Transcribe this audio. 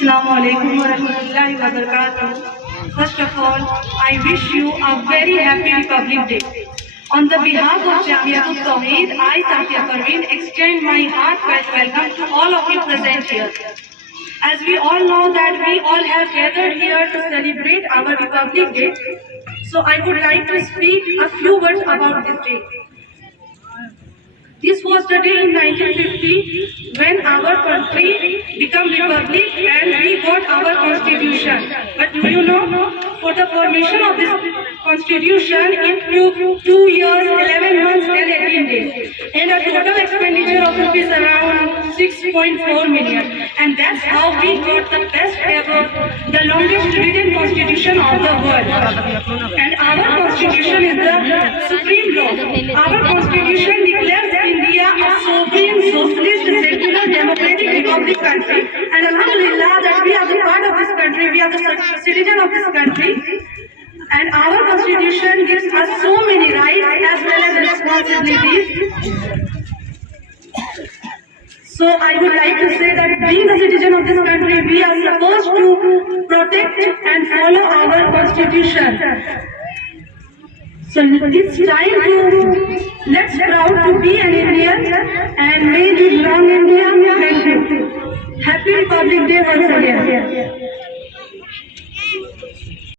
Assalamu alaikum wa rahmatullahi wa barakatuh. First of all, I wish you a very happy Republic Day. On the behalf of Shafia, I, Shafia, extend my heartfelt welcome to all of you present here. As we all know that we all have gathered here to celebrate our Republic Day, so I would like to speak a few words about this day. This was the day in 1950 when our country became republic and we got our constitution. But do you know, for the formation of this constitution, it took 2 years, 11 months and 18 days. And a total expenditure of rupees around 6.4 million. And that's how we got the best ever, the longest written constitution of the world. And our constitution is the supreme law. Our constitution declares India a sovereign, socialist, secular, democratic republic country. And alhamdulillah that we are the part of this country, we are the citizen of this country. And our constitution gives us so many rights as well as responsibilities. So I would like to say that being a citizen of this country, we are supposed to protect and follow our constitution. So it's time to, let's proud to be an Indian and may live long India. Thank you. Happy Republic Day once again.